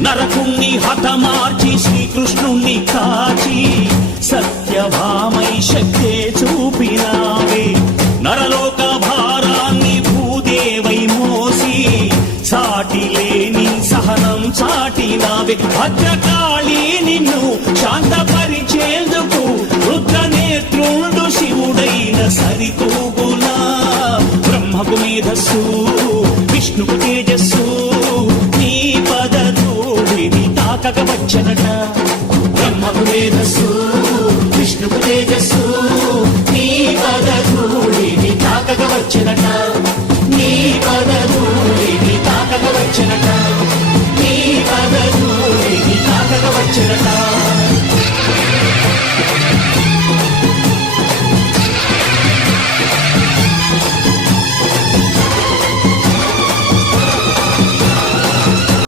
నరకుణ్ణి హతమార్చి శ్రీకృష్ణుణ్ణి కాచి సత్యభామై శక్తే చూపినావే. నరలోక భారాన్ని భూదేవై మోసి సాటి లేని సహనం చాటినావే. భద్రకాళి నిన్ను శాంతపరిచేందుకు రుద్రనేత్రుండు శివుడైన సరితూగునా. బ్రహ్మకు మేధస్సు, విష్ణుకు తేజస్సు,